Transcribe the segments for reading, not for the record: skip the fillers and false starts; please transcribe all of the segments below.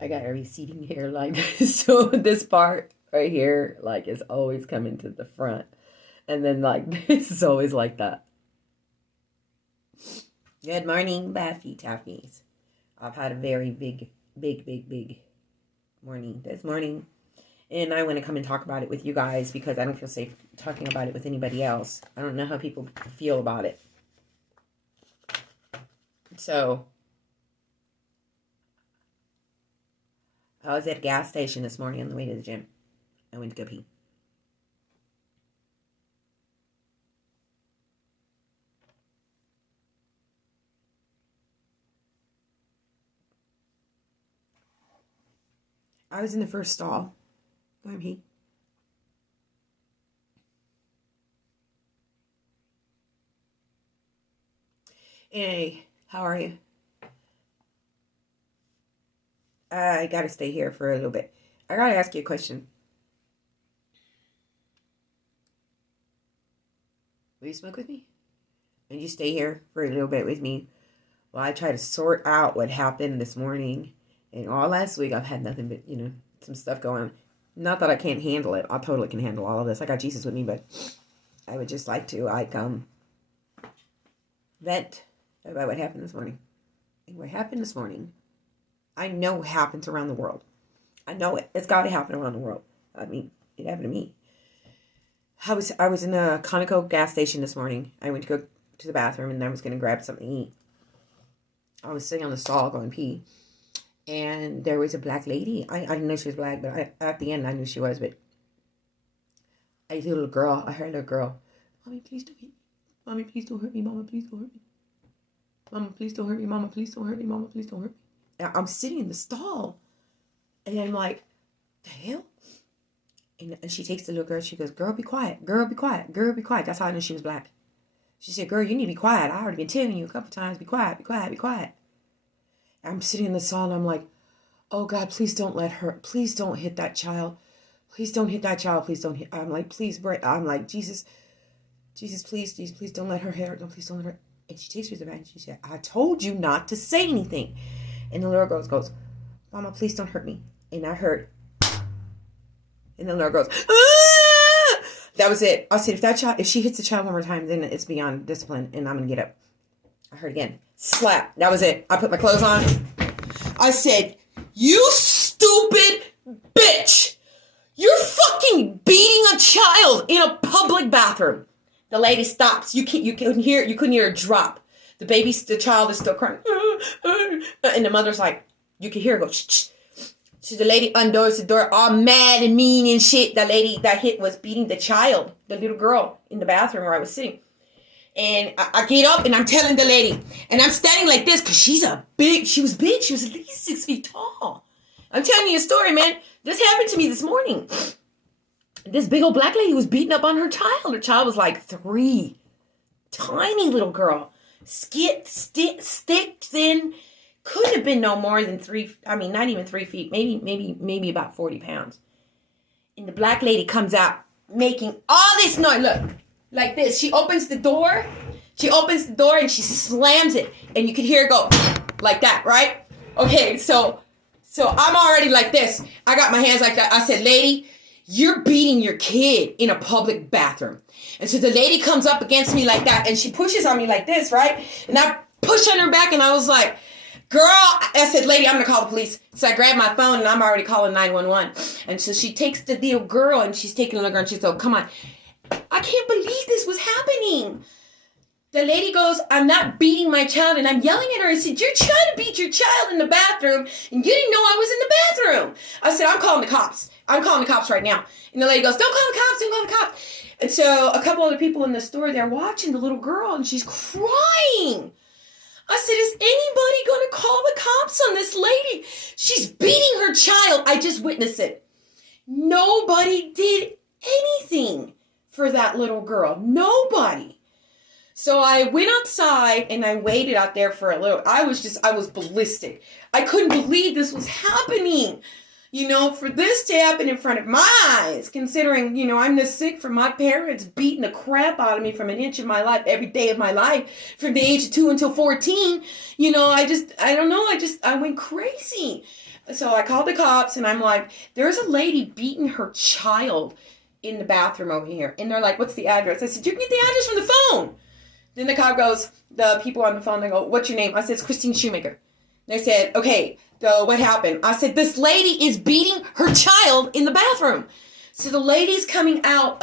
I got a receding hairline, so this part right here, like, is always coming to the front, and then like this is always like that. Good morning, Laffy Taffies. I've had a very big morning this morning, and I want to come and talk about it with you guys because I don't feel safe talking about it with anybody else. I don't know how people feel about it. So, I was at a gas station this morning on the way to the gym. I went to go pee. I was in the first stall. Going to pee. Hey, how are you? I gotta stay here for a little bit. I gotta ask you a question. Will you smoke with me? And you stay here for a little bit with me while I try to sort out what happened this morning. And all last week I've had nothing but, some stuff going on. Not that I can't handle it. I totally can handle all of this. I got Jesus with me, but I would just like to vent about what happened this morning. And what happened this morning, I know happens around the world. I know it. It's got to happen around the world. I mean, it happened to me. I was in a Conoco gas station this morning. I went to go to the bathroom and I was going to grab something to eat. I was sitting on the stall going pee. And there was a black lady. I didn't know she was black, but at the end I knew she was. But I heard a little girl. Mommy, please don't hit me. Mommy, please don't hurt me. Mama, please don't hurt me. Mama, please don't hurt me. Mama, please don't hurt me. Mama, please don't hurt me. And I'm sitting in the stall. And I'm like, the hell? And she takes the little girl. She goes, girl, be quiet. Girl, be quiet. Girl, be quiet. That's how I knew she was black. She said, girl, you need to be quiet. I already been telling you a couple times. Be quiet, be quiet, be quiet. I'm sitting in the stall and I'm like, oh God, please don't let her. Please don't hit that child. Please don't hit that child. Please don't hit. I'm like, please, I'm like, Jesus, please don't let her hit her. Please don't let her. And she takes me to the back and she said, I told you not to say anything. And the little girl goes, Mama, please don't hurt me. And I heard, and the little girl goes, ah! That was it. I said, if she hits the child one more time, then it's beyond discipline and I'm going to get up. I heard again, slap. That was it. I put my clothes on. I said, you stupid bitch. You're fucking beating a child in a public bathroom. The lady stops. You couldn't hear her drop. The child is still crying. And the mother's like, you can hear her go, shh, shh. So the lady undoors the door, all mad and mean and shit. The lady that hit was beating the child, the little girl in the bathroom where I was sitting. And I get up and I'm telling the lady, and I'm standing like this because she was big. She was at least 6 feet tall. I'm telling you a story, man. This happened to me this morning. This big old black lady was beating up on her child. Her child was like 3. Tiny little girl. Stick thin. Couldn't have been no more than 3. I mean, not even 3 feet. Maybe about 40 pounds. And the black lady comes out making all this noise. Look. Like this. She opens the door and she slams it. And you can hear it go like that, right? Okay, so I'm already like this. I got my hands like that. I said, lady, you're beating your kid in a public bathroom. And so the lady comes up against me like that and she pushes on me like this, right? And I push on her back and I was like, girl, I said, lady, I'm going to call the police. So I grabbed my phone and I'm already calling 911. And so she takes the little girl and she's taking the little girl and she said, oh, come on. I can't believe this was happening. The lady goes, I'm not beating my child. And I'm yelling at her. I said, you're trying to beat your child in the bathroom. And you didn't know I was in the bathroom. I said, I'm calling the cops. I'm calling the cops right now. And the lady goes, don't call the cops. Don't call the cops. And so a couple other people in the store, they're watching the little girl. And she's crying. I said, is anybody going to call the cops on this lady? She's beating her child. I just witnessed it. Nobody did anything for that little girl. Nobody. So I went outside and I waited out there for a little. I was ballistic. I couldn't believe this was happening. For this to happen in front of my eyes, considering, I'm this sick from my parents beating the crap out of me from an inch of my life, every day of my life, from the age of 2 until 14. I went crazy. So I called the cops and I'm like, there's a lady beating her child in the bathroom over here. And they're like, what's the address? I said, you can get the address from the phone. Then the cop goes, the people on the phone, they go, what's your name? I said, it's Christine Shoemaker. They said, okay, so what happened? I said, this lady is beating her child in the bathroom. So the lady's coming out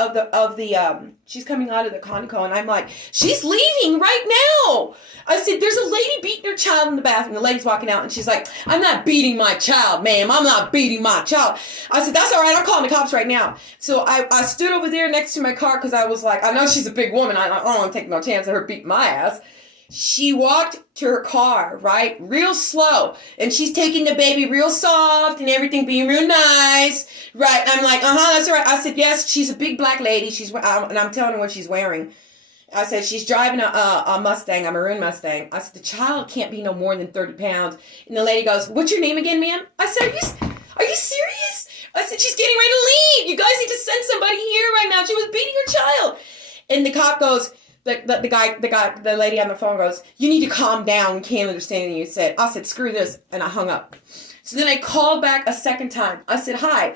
she's coming out of the Conoco, and I'm like, she's leaving right now. I said, there's a lady beating her child in the bathroom. The lady's walking out, and she's like, I'm not beating my child, ma'am. I'm not beating my child. I said, that's all right. I'm calling the cops right now. So I stood over there next to my car because I was like, I know she's a big woman. I don't want to take no chance of her beating my ass. She walked to her car, right? Real slow. And she's taking the baby real soft and everything being real nice. Right. I'm like, that's all right. I said, yes, she's a big black lady. And I'm telling her what she's wearing. I said, she's driving a Mustang, a maroon Mustang. I said, the child can't be no more than 30 pounds. And the lady goes, what's your name again, ma'am? I said, are you serious? I said, she's getting ready to leave. You guys need to send somebody here right now. She was beating her child. And the cop goes, the lady on the phone goes, you need to calm down. We can't understand anything you said. I said, screw this. And I hung up. So then I called back a second time. I said, hi,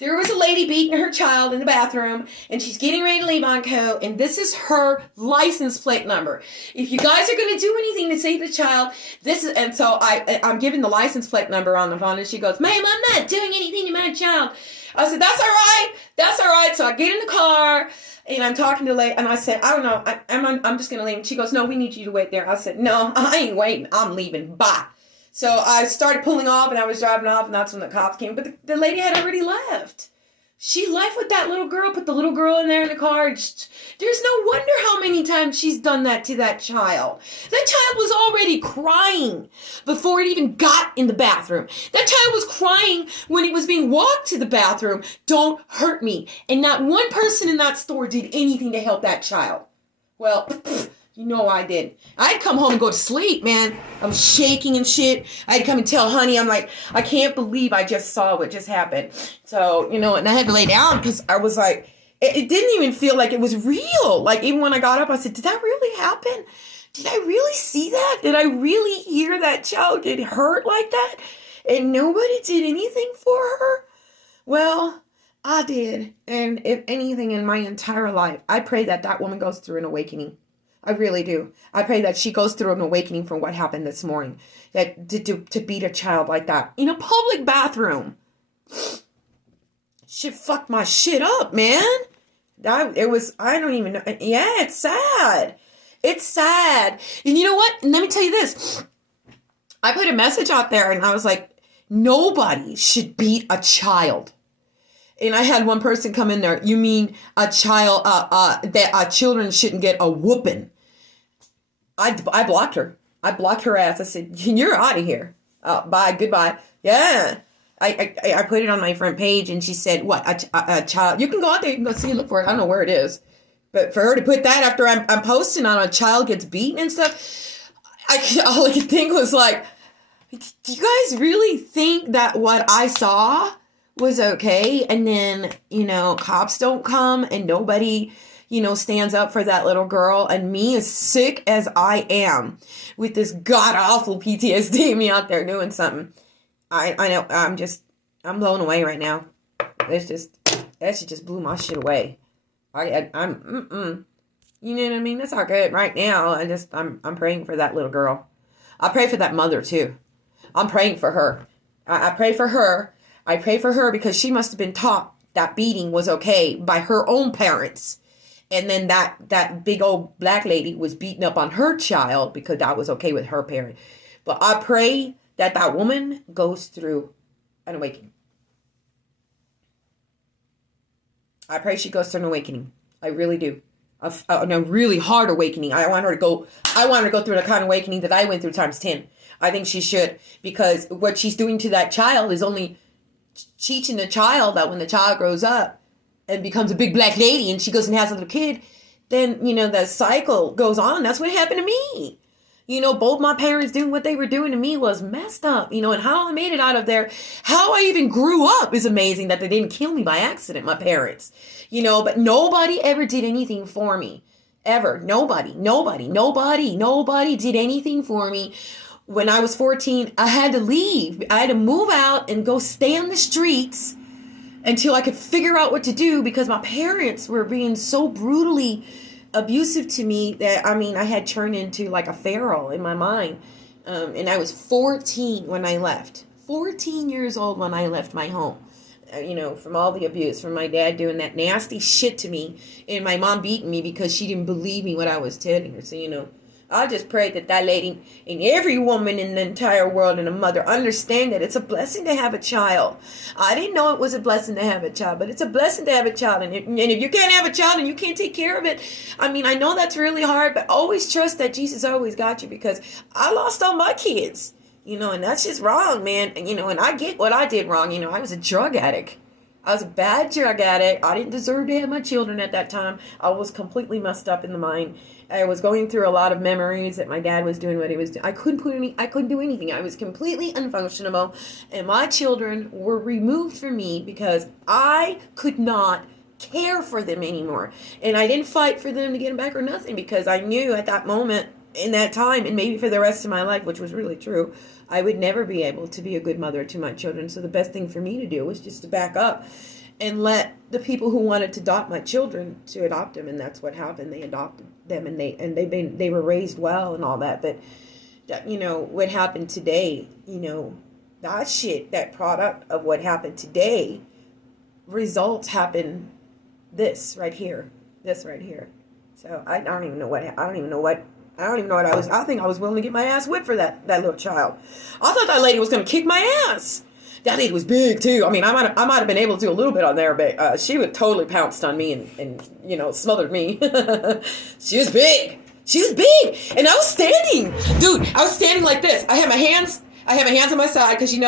there was a lady beating her child in the bathroom and she's getting ready to leave on code. And this is her license plate number. If you guys are going to do anything to save the child, and so I'm giving the license plate number on the phone and she goes, ma'am, I'm not doing anything to my child. I said, that's all right. That's all right. So I get in the car. And I'm talking to the lady, and I said, I don't know, I'm just going to leave. And she goes, no, we need you to wait there. I said, no, I ain't waiting. I'm leaving. Bye. So I started pulling off, and I was driving off, and that's when the cops came. But the lady had already left. She left with that little girl, put the little girl in there in the car. There's no wonder how many times she's done that to that child. That child was already crying before it even got in the bathroom. That child was crying when it was being walked to the bathroom. Don't hurt me. And not one person in that store did anything to help that child. Well, you know I did. I'd come home and go to sleep, man. I'm shaking and shit. I'd come and tell honey, I'm like, I can't believe I just saw what just happened. So, and I had to lay down because I was like, it didn't even feel like it was real. Like, even when I got up, I said, did that really happen? Did I really see that? Did I really hear that child get hurt like that? And nobody did anything for her? Well, I did. And if anything in my entire life, I pray that woman goes through an awakening. I really do. I pray that she goes through an awakening from what happened this morning. That to beat a child like that in a public bathroom. Shit fucked my shit up, man. I don't even know. Yeah, it's sad. It's sad. And you know what? Let me tell you this. I put a message out there and I was like, nobody should beat a child. And I had one person come in there. You mean a child, that children shouldn't get a whooping? I blocked her. I blocked her ass. I said, you're out of here. Bye. Goodbye. Yeah. I put it on my front page and she said, what? A child? You can go out there. You can go see and look for it. I don't know where it is. But for her to put that after I'm posting on a child gets beaten and stuff, all I could think was like, do you guys really think that what I saw was okay? And then, cops don't come and nobody, stands up for that little girl. And me, as sick as I am with this god-awful PTSD, me out there doing something, I know, I'm blown away right now. That shit just blew my shit away. I'm you know what I mean? That's not good right now. I'm praying for that little girl. I pray for that mother too. I'm praying for her. I pray for her. I pray for her because she must have been taught that beating was okay by her own parents. And then that big old black lady was beating up on her child because that was okay with her parent. But I pray that woman goes through an awakening. I pray she goes through an awakening. I really do. A really hard awakening. I want her to go through the kind of awakening that I went through times 10. I think she should, because what she's doing to that child is only teaching the child that when the child grows up and becomes a big black lady and she goes and has a little kid, then, the cycle goes on. That's what happened to me. Both my parents doing what they were doing to me was messed up, and how I made it out of there, how I even grew up is amazing that they didn't kill me by accident, my parents, but nobody ever did anything for me, ever. Nobody did anything for me when I was 14, I had to leave. I had to move out and go stay on the streets until I could figure out what to do, because my parents were being so brutally abusive to me that, I mean, I had turned into like a feral in my mind. And I was 14 when I left. 14 years old when I left my home. From all the abuse, from my dad doing that nasty shit to me, and my mom beating me because she didn't believe me what I was telling her. So, I just pray that lady and every woman in the entire world and a mother understand that it's a blessing to have a child. I didn't know it was a blessing to have a child, but it's a blessing to have a child. And if you can't have a child and you can't take care of it, I mean, I know that's really hard, but always trust that Jesus always got you, because I lost all my kids. And that's just wrong, man. And I get what I did wrong. I was a drug addict. I was a bad drug addict. I didn't deserve to have my children at that time. I was completely messed up in the mind. I was going through a lot of memories that my dad was doing what he was doing. I couldn't do anything. I was completely unfunctionable, and my children were removed from me because I could not care for them anymore. And I didn't fight for them to get them back or nothing, because I knew at that moment, in that time, and maybe for the rest of my life, which was really true, I would never be able to be a good mother to my children. So the best thing for me to do was just to back up and let the people who wanted to adopt my children to adopt them. And that's what happened. They adopted them, and they were raised well and all that. But what happened today, that product of what happened today, results happen this right here. So I don't even know what I think I was willing to get my ass whipped for that little child. I thought that lady was going to kick my ass. That lady was big too. I mean, I might have been able to do a little bit on there, but she would totally pounced on me and smothered me. She was big. And I was standing. Dude, I was standing like this. I had my hands on my side, because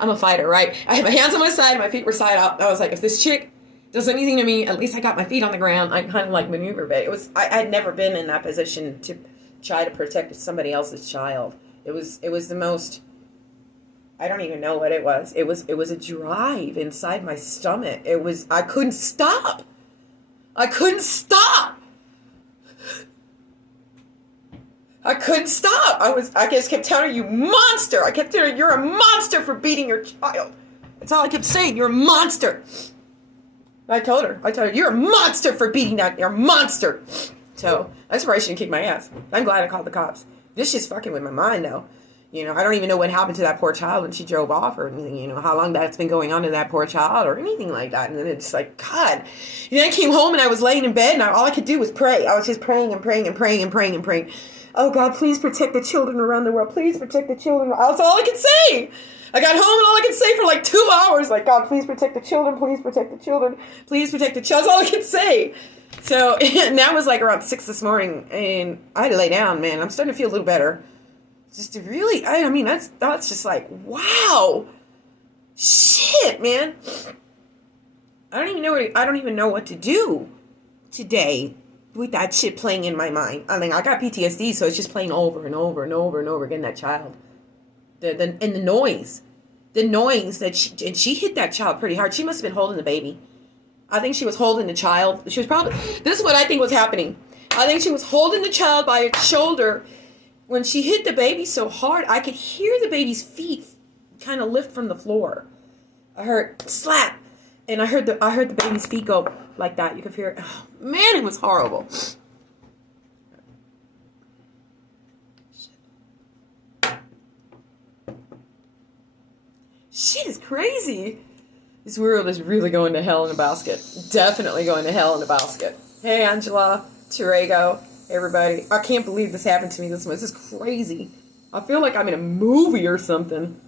I'm a fighter, right? I had my hands on my side, my feet were side up. I was like, if this chick does anything to me, at least I got my feet on the ground. I kind of like maneuver, but I had never been in that position to try to protect somebody else's child. It was the most, I don't even know what it was. It was a drive inside my stomach. I couldn't stop. I just kept telling her, you monster. I kept telling her, you're a monster for beating your child. That's all I kept saying. You're a monster. I told her, you're a monster for beating that. You're a monster. So that's why I shouldn't kick my ass. I'm glad I called the cops. This shit's fucking with my mind, though. I don't even know what happened to that poor child when she drove off, or anything, how long that's been going on to that poor child or anything like that. And then it's like, God. I came home and I was laying in bed, and all I could do was pray. I was just praying and praying and praying and praying and praying. Oh, God, please protect the children around the world. Please protect the children. That's all I could say. I got home and all I could say for like 2 hours, like, God, please protect the children. Please protect the children. Please protect the children. That's all I could say. So, and that was like around 6 this morning, and I had to lay down, man. I'm starting to feel a little better. Just to really, I mean, that's just like, wow. Shit, man. I don't even know what to do today with that shit playing in my mind. I mean, I got PTSD, so it's just playing over and over and over and over again, that child. And the noise that she hit that child pretty hard. She must have been holding the baby. I think she was holding the child. This is what I think was happening. I think she was holding the child by its shoulder. When she hit the baby so hard, I could hear the baby's feet kind of lift from the floor. I heard slap, and I heard the baby's feet go like that. You could hear it. Oh, man, it was horrible. Shit is crazy. This world is really going to hell in a basket. Definitely going to hell in a basket. Hey, Angela, Terego, everybody. I can't believe this happened to me this month. This is crazy. I feel like I'm in a movie or something.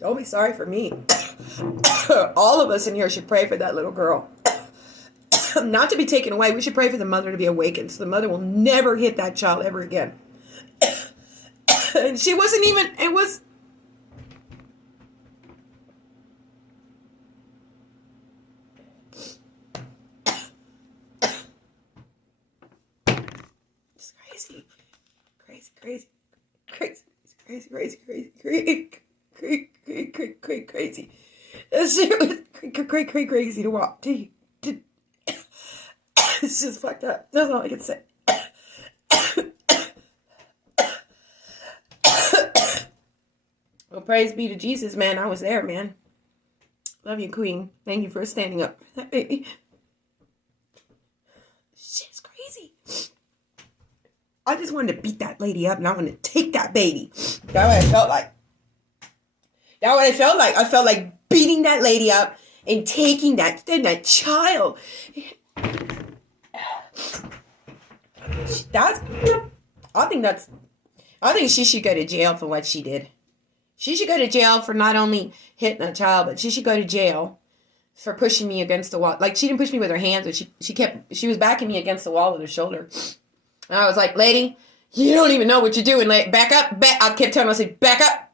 Don't be sorry for me. All of us in here should pray for that little girl. Not to be taken away. We should pray for the mother to be awakened, so the mother will never hit that child ever again. And she wasn't even, it was... It's crazy. Crazy. Crazy. That shit was crazy to watch. It's just fucked up. That's all I can say. Well, praise be to Jesus, man. I was there, man. Love you, Queen. Thank you for standing up for that baby. Shit's crazy. I just wanted to beat that lady up and I wanted to take that baby. That's what I felt like. That's what I felt like. I felt like beating that lady up and taking that child. I think she should go to jail for what she did. She should go to jail for not only hitting a child, but she should go to jail for pushing me against the wall. Like, she didn't push me with her hands, but she was backing me against the wall with her shoulder. And I was like, lady, you don't even know what you're doing. Like, back up, I kept telling her, I said, back up.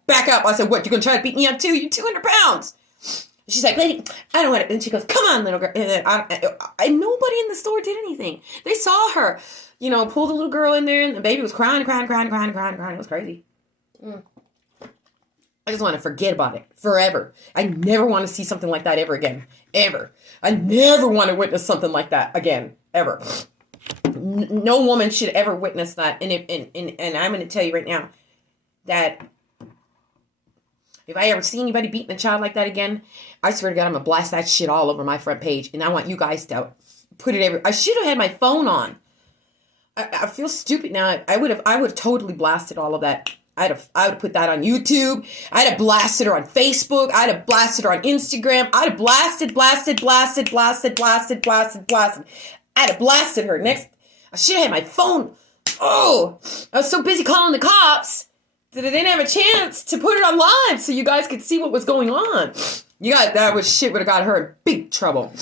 I said, what, you gonna try to beat me up too? You're 200 pounds. She's like, lady, I don't want it. And she goes, come on, little girl. And nobody in the store did anything. They saw her, pull the little girl in there, and the baby was crying. It was crazy. I just want to forget about it forever. I never want to see something like that ever again. Ever. I never want to witness something like that again. Ever. No woman should ever witness that. And I'm going to tell you right now that if I ever see anybody beating a child like that again, I swear to God, I'm going to blast that shit all over my front page. And I want you guys to put it everywhere. I should have had my phone on. I feel stupid now. I would have totally blasted all of that. I would have put that on YouTube. I'd have blasted her on Facebook. I'd have blasted her on Instagram. I'd have blasted. I'd have blasted her. Next, I should have had my phone. Oh, I was so busy calling the cops that I didn't have a chance to put it on live so you guys could see what was going on. You guys, would have got her in big trouble.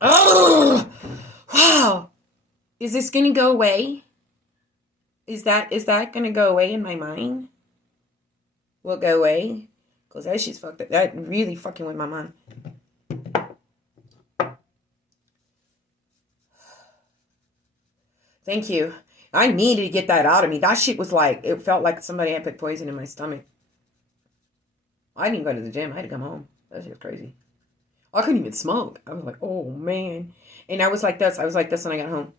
Oh, wow. Is this going to go away? Is that going to go away in my mind? Will it go away? Because that shit's fucked up. That really fucking with my mind. Thank you. I needed to get that out of me. That shit was like, it felt like somebody had put poison in my stomach. I didn't even go to the gym. I had to come home. That shit was crazy. I couldn't even smoke. I was like, oh, man. And I was like this. When I got home.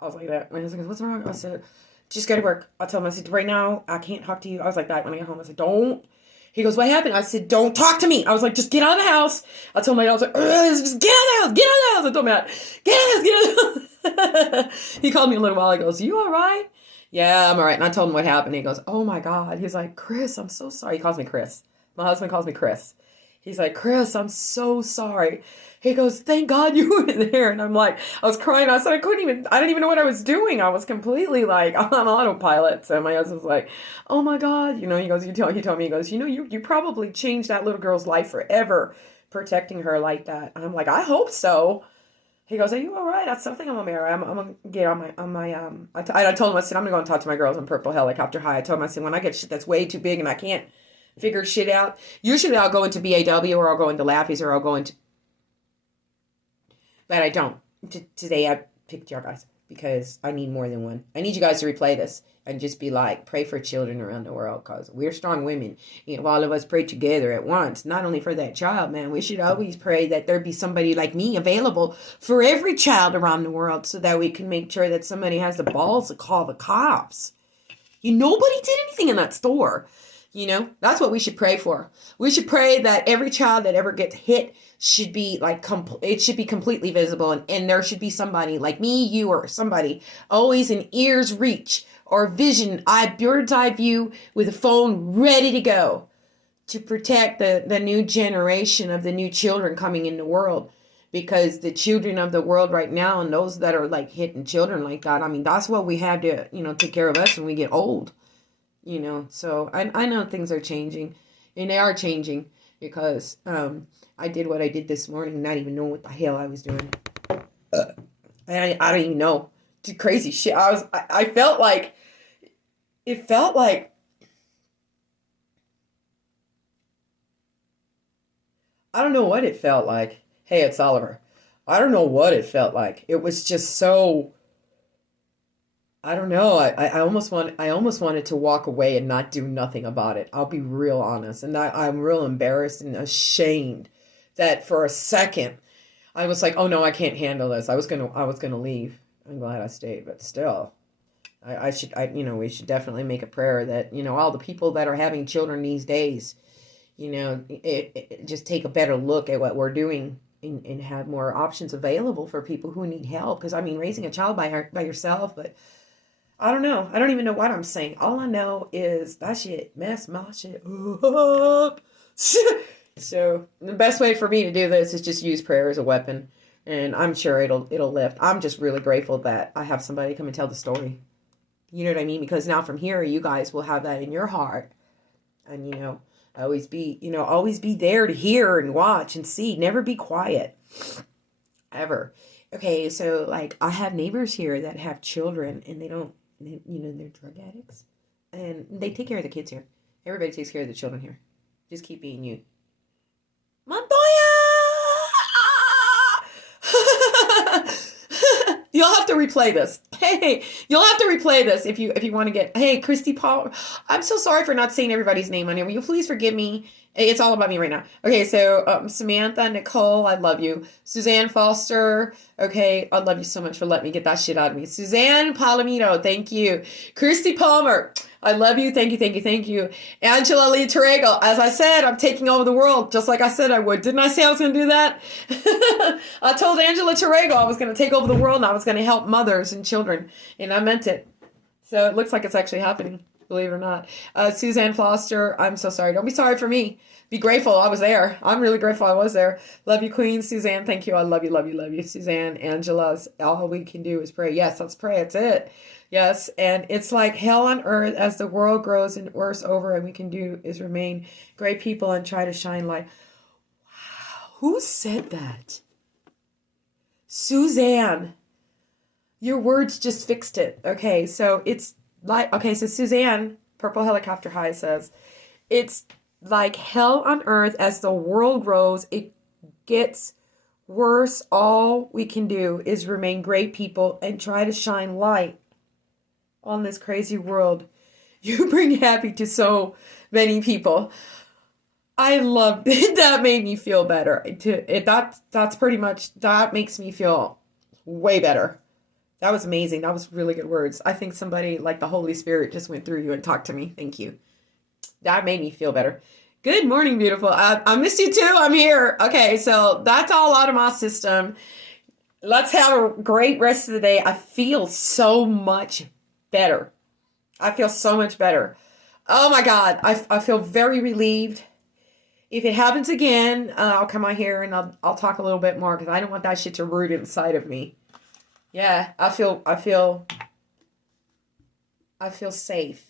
I was like that. And I was like, what's wrong? I said, just go to work. I told him, I said, right now, I can't talk to you. I was like that when I got home. I said, don't. He goes, what happened? I said, don't talk to me. I was like, just get out of the house. I told my dad, I was like, just get out of the house. Get out of the house. I told my dad, get out of the house. He called me a little while. He goes, you all right? Yeah, I'm all right. And I told him what happened. He goes, oh my God. He's like, Chris, I'm so sorry. He calls me Chris. My husband calls me Chris. He's like, Chris, I'm so sorry. He goes, thank God you were there. And I'm like, I was crying. I said, I didn't even know what I was doing. I was completely like on autopilot. So my husband's like, oh my God. He goes, he told me, he goes, you probably changed that little girl's life forever protecting her like that. And I'm like, I hope so. He goes, are you all right? That's something I'm gonna marry. I'm gonna get on my I told him, I said, I'm gonna go and talk to my girls on Purple Helicopter High. I told him, I said, when I get shit that's way too big and I can't figure shit out, usually I'll go into BAW or I'll go into Laffy's or I'll go into, but I don't. Today I picked your guys because I need more than one. I need you guys to replay this and just be like, pray for children around the world because we're strong women. If all of us pray together at once, not only for that child, man, we should always pray that there be somebody like me available for every child around the world so that we can make sure that somebody has the balls to call the cops. Nobody did anything in that store. That's what we should pray for. We should pray that every child that ever gets hit should be like, it should be completely visible. And there should be somebody like me, you, or somebody always in ear's reach or vision, bird's eye view with a phone ready to go to protect the new generation of the new children coming in the world. Because the children of the world right now and those that are like hitting children like that, I mean, that's what we have to, take care of us when we get old. So I know things are changing, and they are changing because I did what I did this morning, not even knowing what the hell I was doing. And I don't even know. Crazy shit. I felt like, it felt like, I don't know what it felt like. Hey, it's Oliver. I don't know what it felt like. It was just so, I don't know. I almost wanted to walk away and not do nothing about it. I'll be real honest. And I'm real embarrassed and ashamed that for a second I was like, oh no, I can't handle this. I was gonna leave. I'm glad I stayed, but still. We should definitely make a prayer that, all the people that are having children these days, just take a better look at what we're doing and have more options available for people who need help. Because, I mean, raising a child by yourself, but I don't know. I don't even know what I'm saying. All I know is that shit messed my shit up. So the best way for me to do this is just use prayer as a weapon. And I'm sure it'll lift. I'm just really grateful that I have somebody come and tell the story. You know what I mean? Because now from here, you guys will have that in your heart. And, always be there to hear and watch and see. Never be quiet. Ever. Okay, so, like, I have neighbors here that have children, and they're drug addicts. And they take care of the kids here. Everybody takes care of the children here. Just keep being you. Montoya! You'll have to replay this. Hey, you'll have to replay this if you want to get. Hey, Christy Paul. I'm so sorry for not saying everybody's name on here. Will you please forgive me? It's all about me right now. Okay, so Samantha, Nicole, I love you. Suzanne Foster, okay, I love you so much for letting me get that shit out of me. Suzanne Palomino, thank you. Christy Palmer, I love you. Thank you, thank you, thank you. Angela Lee Torrego, as I said, I'm taking over the world, just like I said I would. Didn't I say I was going to do that? I told Angela Torrego I was going to take over the world and I was going to help mothers and children, and I meant it. So it looks like it's actually happening. Believe it or not. Suzanne Foster, I'm so sorry. Don't be sorry for me. Be grateful I was there. I'm really grateful I was there. Love you, Queen. Suzanne, thank you. I love you, love you, love you. Suzanne, Angela, all we can do is pray. Yes, let's pray. That's it. Yes, and it's like hell on earth as the world grows and worse over, and we can do is remain great people and try to shine light. Wow. Who said that? Suzanne. Your words just fixed it. Okay, so it's so Suzanne, Purple Helicopter High says, it's like hell on earth as the world grows. It gets worse. All we can do is remain great people and try to shine light on this crazy world. You bring happy to so many people. I love it. That made me feel better. That's pretty much, that makes me feel way better. That was amazing. That was really good words. I think somebody like the Holy Spirit just went through you and talked to me. Thank you. That made me feel better. Good morning, beautiful. I missed you too. I'm here. Okay, so that's all out of my system. Let's have a great rest of the day. I feel so much better. I feel so much better. Oh my God. I feel very relieved. If it happens again, I'll come out here and I'll talk a little bit more because I don't want that shit to root inside of me. Yeah, I feel safe.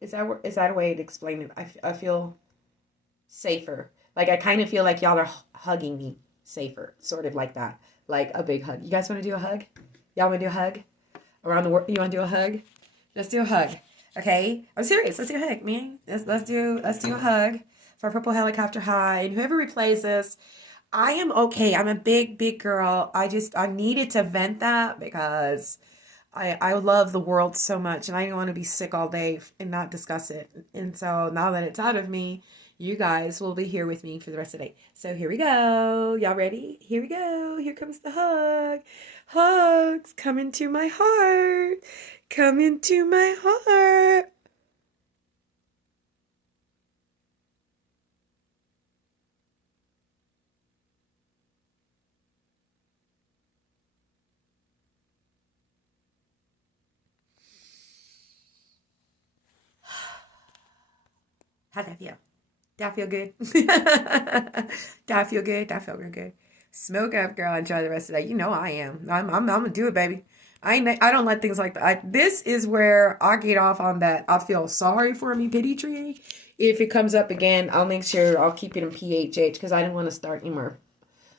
Is that a way to explain it? I feel safer. Like I kind of feel like y'all are hugging me safer, sort of like that, like a big hug. You guys want to do a hug? Y'all want to do a hug around the world? You want to do a hug? Let's do a hug. Okay, I'm serious. Let's do a hug, man. Let's do a hug for Purple Helicopter High and whoever replays this. I am okay. I'm a big girl. I needed to vent that because I love the world so much and I don't want to be sick all day and not discuss it. And so now that it's out of me, you guys will be here with me for the rest of the day. So here we go. Y'all ready? Here we go. Here comes the hug. Hugs come into my heart. Come into my heart. How'd that feel? Did I feel good? Did I feel good? Did I feel real good? Smoke up, girl. Enjoy the rest of the day. You know I am. I'm gonna do it, baby. I don't let things like that. This is where I get off on that. I feel sorry for me, pity tree. If it comes up again, I'll make sure I'll keep it in PHH because I didn't want to start anymore.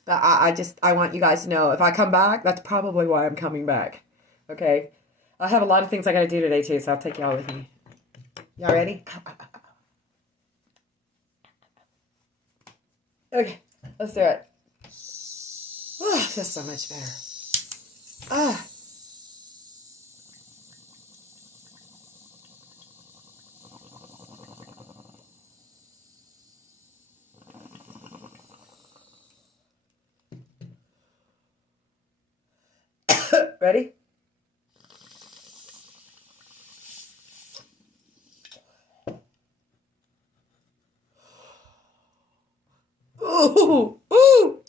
But I want you guys to know if I come back, that's probably why I'm coming back. Okay. I have a lot of things I gotta do today too, so I'll take y'all with me. Y'all ready? Okay, let's do it. Oh, I feel so much better. Ready? Ooh, ooh.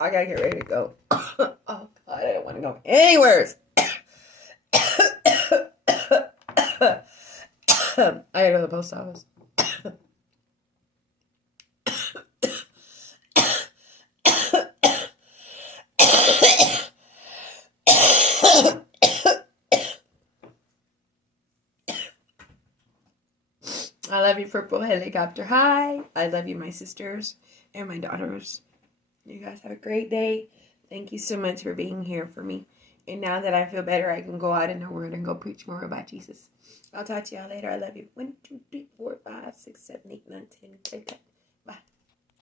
I gotta get ready to go. Oh God, I don't want to go anywhere. I gotta go to the post office. I love you, Purple Helicopter High. I love you, my sisters and my daughters. You guys have a great day. Thank you so much for being here for me. And now that I feel better, I can go out in the world and go preach more about Jesus. I'll talk to y'all later. I love you. 1, 2, 3, 4, 5, 6, 7, 8, 9, 10.